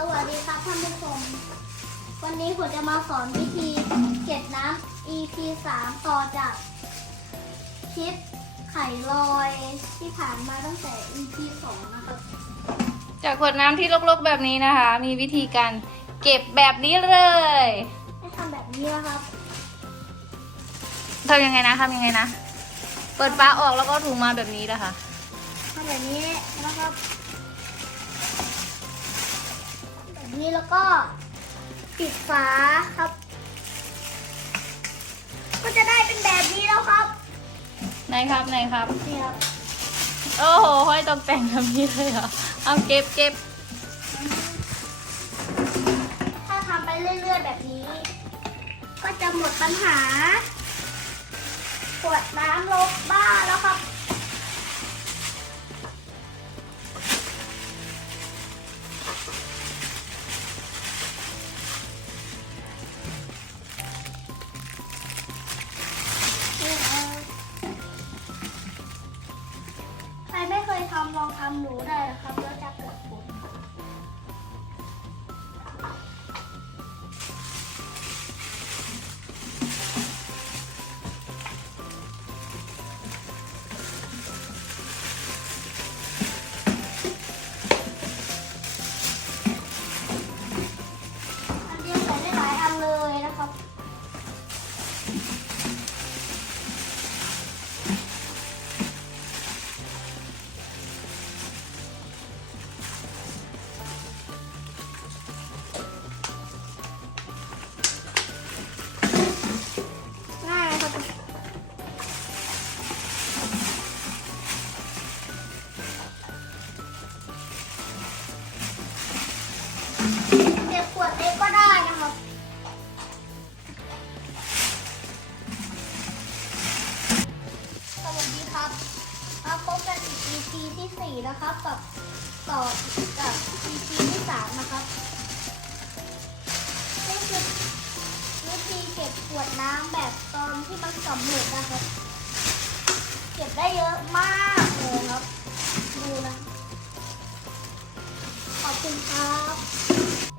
สวัสดีครับท่านผู้ชม วันนี้ผมจะมาสอนวิธีเก็บน้ำ EP 3 ต่อจากคลิปไข่ลอยที่ผ่านมาตั้งแต่ EP 2 นะครับจากขวดน้ำที่รกๆแบบนี้นะคะ มีวิธีการเก็บแบบนี้เลยให้ทำแบบนี้นะครับทำยังไงนะทำยังไงนะ เปิดฝาออกแล้วก็ถุงมาแบบนี้นะคะทำแบบนี้นะครับ ก็ปิดฝาครับ ก็จะได้เป็นแบบนี้แล้วครับไหนครับไหนครับ นี่ครับโอ้โหห้อยตกแต่งแบบนี้เลยเหรอเอาเก็บเก็บถ้าทำไปเรื่อยๆแบบนี้ ก็จะหมดปัญหาขวดน้ำลกบ้าแำลองทำหนูได้ครับแล้วจะเกิด มาพบกันอี EP ที่สี่นะครับกับต่อกับ EP ที่สามนะครับนี่คือวิธีเก็บขวดน้ำแบบตอนที่มันสำเร็จนะครับ เก็บได้เยอะมากเลยครับ ดูนะ ขอบคุณครับ